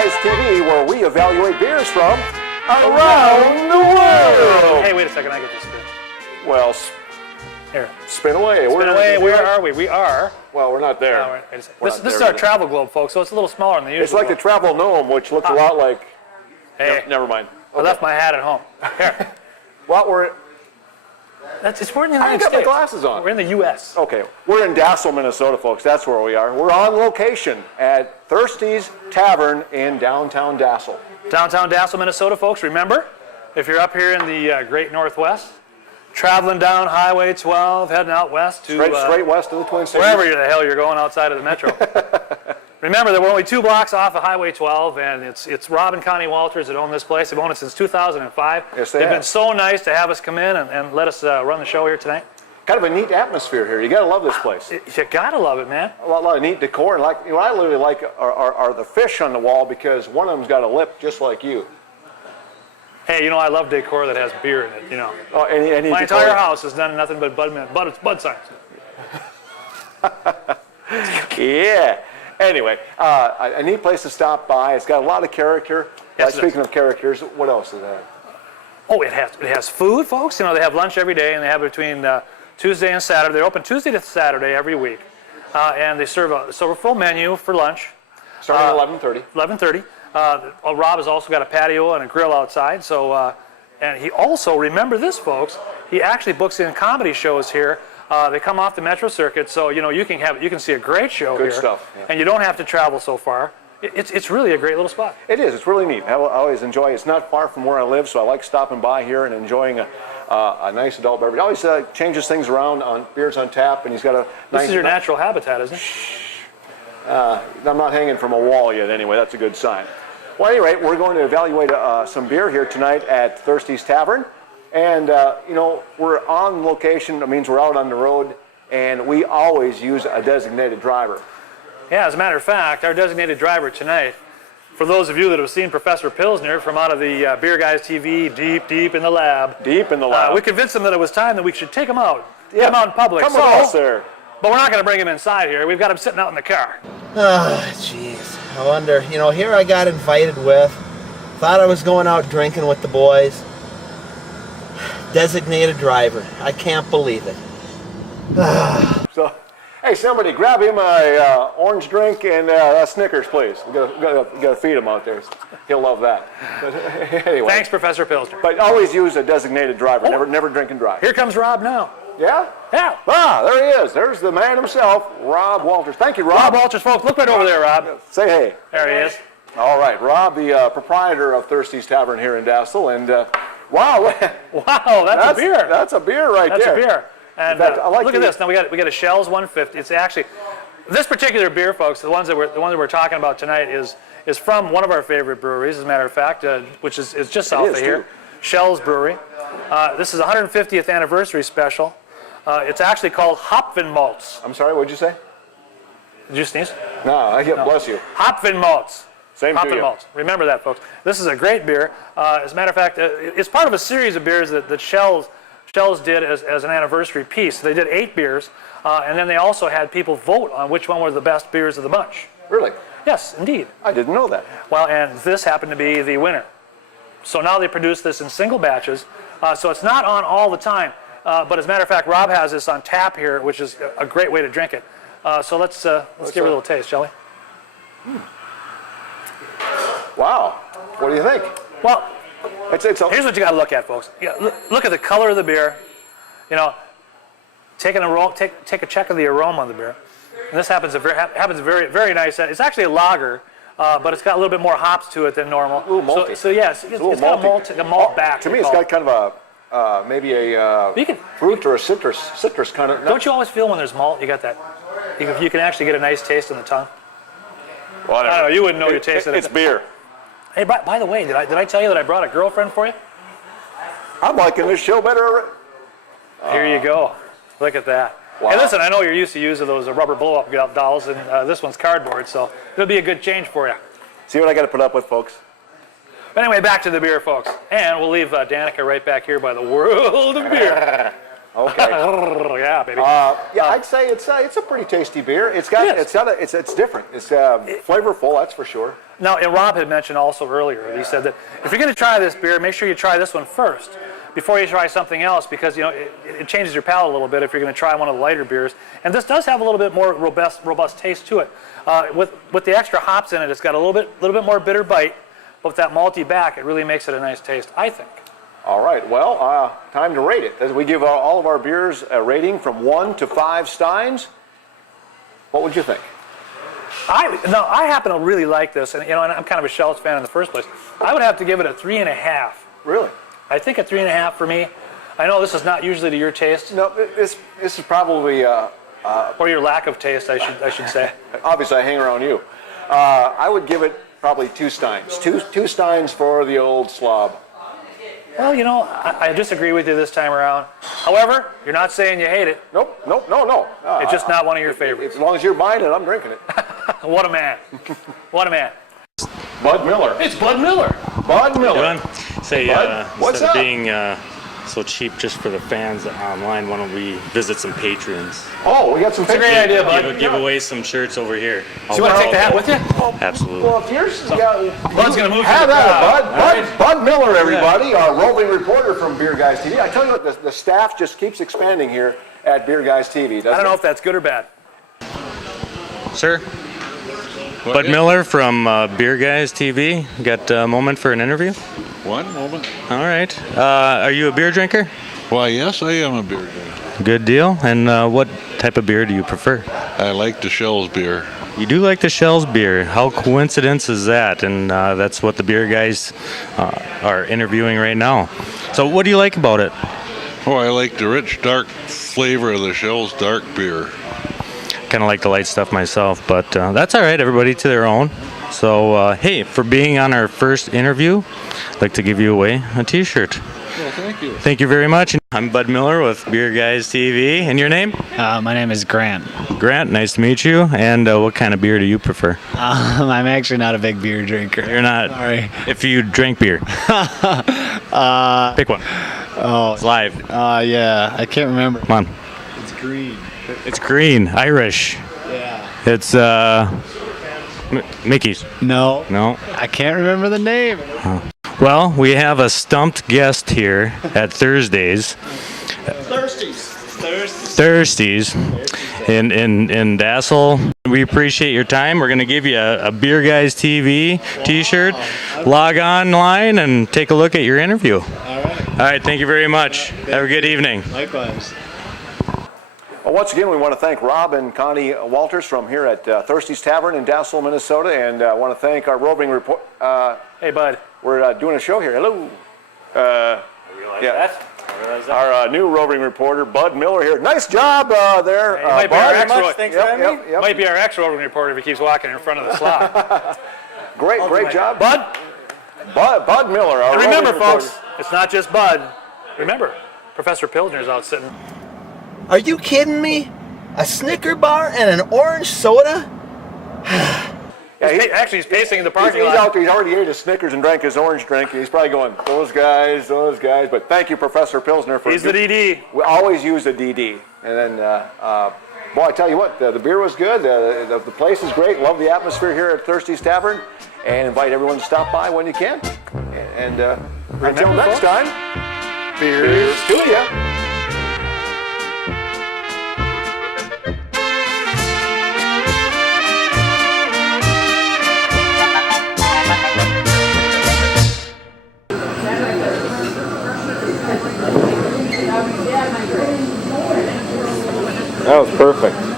BeerGuysTV, where we evaluate beers from around the world. Hey, wait a second, I get to spin. Well, Here. spin away. Spin away, where are we? We are... Well, we're not there. No, this is our travel globe, folks, so it's a little smaller than the usual. It's like the travel gnome, which looks a lot like... Hey, never mind. I left my hat at home. Here. Well, we're in We're in the I United got States. my glasses on. We're in the U.S. Okay, we're in Dassel, Minnesota, folks. That's where we are. We're on location at Thirsty's Tavern in downtown Dassel. Downtown Dassel, Minnesota, folks. Remember, if you're up here in the great Northwest, traveling down Highway 12, heading out west to... Straight west of the Twin Cities. Wherever the hell you're going outside of the metro. Remember, there were only 2 blocks off of Highway 12, and it's Rob and Connie Walters that own this place. They've owned it since 2005. Yes, They've have been so nice to have us come in and let us run the show here tonight. Kind of a neat atmosphere here. You got to love this place. You gotta love it, man. A lot of neat decor, and what I literally like are the fish on the wall, because one of them's got a lip just like you. Hey, I love decor that has beer in it, Oh, any My decor? entire house is done nothing but bud signs. Yeah. Anyway, a neat place to stop by. It's got a lot of character. Yes, Speaking of characters, what else is that? Oh, it has food, folks. They have lunch every day, and they have between Tuesday and Saturday. They're open Tuesday to Saturday every week, and they serve a full menu for lunch. Starting at 11:30. 11:30. Rob has also got a patio and a grill outside. So, and he also, remember this, folks, he actually books in comedy shows here. They come off the metro circuit, so you can see a great show here. Good stuff. Yeah. And you don't have to travel so far. It's really a great little spot. It is. It's really neat. I always enjoy it. It's not far from where I live, so I like stopping by here and enjoying a nice adult beverage. He always changes things around on beers on tap, and he's got a nice... This is your natural habitat, isn't it? I'm not hanging from a wall yet anyway. That's a good sign. Well, at any rate, we're going to evaluate some beer here tonight at Thirsty's Tavern. And, we're on location. That means we're out on the road, and we always use a designated driver. Yeah, as a matter of fact, our designated driver tonight, for those of you that have seen Professor Pilsner from out of the Beer Guys TV, deep in the lab. Deep in the lab. We convinced him that it was time that we should take him out. Get him out in public. Come with us there. But we're not going to bring him inside here. We've got him sitting out in the car. Oh, jeez. I wonder, here I got invited with. Thought I was going out drinking with the boys. Designated driver. I can't believe it. So, hey, somebody grab him a orange drink and a Snickers, please. We gotta feed him out there. He'll love that. But anyway. Thanks, Professor Pilsner. But always use a designated driver. Never drink and drive. Here comes Rob now. Yeah? Yeah. Ah, there he is. There's the man himself, Rob Walters. Thank you, Rob. Rob Walters, folks. Look right over there, Rob. Say hey. There he is. All right, Rob, the proprietor of Thirsty's Tavern here in Dassel, and wow, that's a beer. That's a beer right there. That's a beer. And fact, I like look at this. Now we got a Schell's 150. It's actually this particular beer, folks. The one that we're talking about tonight is from one of our favorite breweries, as a matter of fact, which is just south of here, Schell's Brewery. This is a 150th anniversary special. It's actually called Hopfenmalz. I'm sorry, what'd you say? Did you sneeze? No, bless you. Hopfenmalz. Same to you. Hopfenmalz. Remember that, folks. This is a great beer. As a matter of fact, it's part of a series of beers that Schell's did as an anniversary piece. They did 8 beers, and then they also had people vote on which one were the best beers of the bunch. Really? Yes, indeed. I didn't know that. Well, and this happened to be the winner. So now they produce this in single batches, so it's not on all the time. But as a matter of fact, Rob has this on tap here, which is a great way to drink it. So let's give it a little taste, shall we? Wow. What do you think? Well, here's what you got to look at, folks. Look at the color of the beer. Take a check of the aroma of the beer. And this happens very, very nice. It's actually a lager, but it's got a little bit more hops to it than normal. A little malty. So yes, it's got a malt back. To me, it's got kind of a maybe a fruit or a citrus kind of. Don't you always feel when there's malt, you got that? You can actually get a nice taste in the tongue. Whatever. I don't know. You wouldn't know you tasted it. It's beer. Hey, by the way, did I tell you that I brought a girlfriend for you? I'm liking this show better. Here you go. Look at that. Wow. Hey, listen, I know you're used to using those rubber blow-up dolls, and this one's cardboard, so it'll be a good change for you. See what I got to put up with, folks. But anyway, back to the beer, folks. And we'll leave Danica right back here by the world of beer. Okay. Yeah, baby. Yeah, I'd say it's a pretty tasty beer. It's different. It's flavorful, that's for sure. Now, and Rob had mentioned also earlier, he said that if you're going to try this beer, make sure you try this one first before you try something else, because it changes your palate a little bit if you're going to try one of the lighter beers. And this does have a little bit more robust taste to it. With the extra hops in it, it's got a little bit more bitter bite, but with that malty back, it really makes it a nice taste, I think. All right, well, time to rate it. As we give all of our beers a rating from 1 to 5 steins. What would you think? I happen to really like this, and and I'm kind of a Schells fan in the first place. I would have to give it a 3.5. Really? I think a 3.5 for me. I know this is not usually to your taste. No, this is probably or your lack of taste, I should say. Obviously, I hang around you. I would give it probably 2 steins. Two steins for the old slob. Well, I disagree with you this time around. However, you're not saying you hate it. No. It's just not one of your favorites. As long as you're buying it, I'm drinking it. What a man. What a man. Bud Miller. It's Bud Miller. Bud Miller. Say, Bud, what's instead up? of being so cheap just for the fans online, why don't we visit some patrons? Oh, we got some. It's a great idea, Bud. Give away some shirts over here. So you want to take the hat with you? Absolutely. Well, if yours, Bud's going to move. have that, Bud. Right. Bud Miller, everybody, our roving reporter from Beer Guys TV. I tell you what, the staff just keeps expanding here at Beer Guys TV. I don't know if that's good or bad. Sir? Bud Miller from Beer Guys TV. Got a moment for an interview? One moment. All right. Are you a beer drinker? Why, yes, I am a beer drinker. Good deal. And what type of beer do you prefer? I like the Schell's beer. You do like the Schells beer. How coincidence is that? And that's what the Beer Guys are interviewing right now. So what do you like about it? Oh, I like the rich, dark flavor of the Schell's dark beer. Kind of like the light stuff myself, but that's all right. Everybody to their own. So, hey, for being on our first interview, I'd like to give you away a T-shirt. Well, thank you. Thank you very much. I'm Bud Miller with Beer Guys TV. And your name? My name is Grant. Grant, nice to meet you. And what kind of beer do you prefer? I'm actually not a big beer drinker. You're not? Sorry. If you drink beer. Pick one. Oh, It's live. yeah, I can't remember. Come on. It's green. It's green, Irish. Yeah. It's Mickey's. No. No? I can't remember the name. Well, we have a stumped guest here at Thursdays. Thirsties in Dassel. We appreciate your time. We're going to give you a Beer Guys TV T-shirt. Log online and take a look at your interview. All right, thank you very much. Have a good evening. Likewise. Well, once again, we want to thank Rob and Connie Walters from here at Thirsty's Tavern in Dassel, Minnesota, and I want to thank our roving report. Hey, Bud. We're doing a show here. Hello. Yeah. Our new roving reporter, Bud Miller here. Nice job there, Hey, might be our Bud. ex- Yep. Might be our ex-roving reporter if he keeps walking in front of the slot. Great job. Bud, Bud Miller. Our and remember, roving reporter. folks, it's not just Bud. Remember, Professor Pilsner's out sitting. Are you kidding me? A Snicker bar and an orange soda? Yeah, He's pacing in the he's parking lot. out there. He's already ate his Snickers and drank his orange drink. He's probably going, those guys. But thank you, Professor Pilsner, for. He's the DD. We always use a DD. And then, boy, I tell you what, the beer was good. The place is great. Love the atmosphere here at Thirsty's Tavern. And invite everyone to stop by when you can. And until next time, beers to ya. That was perfect.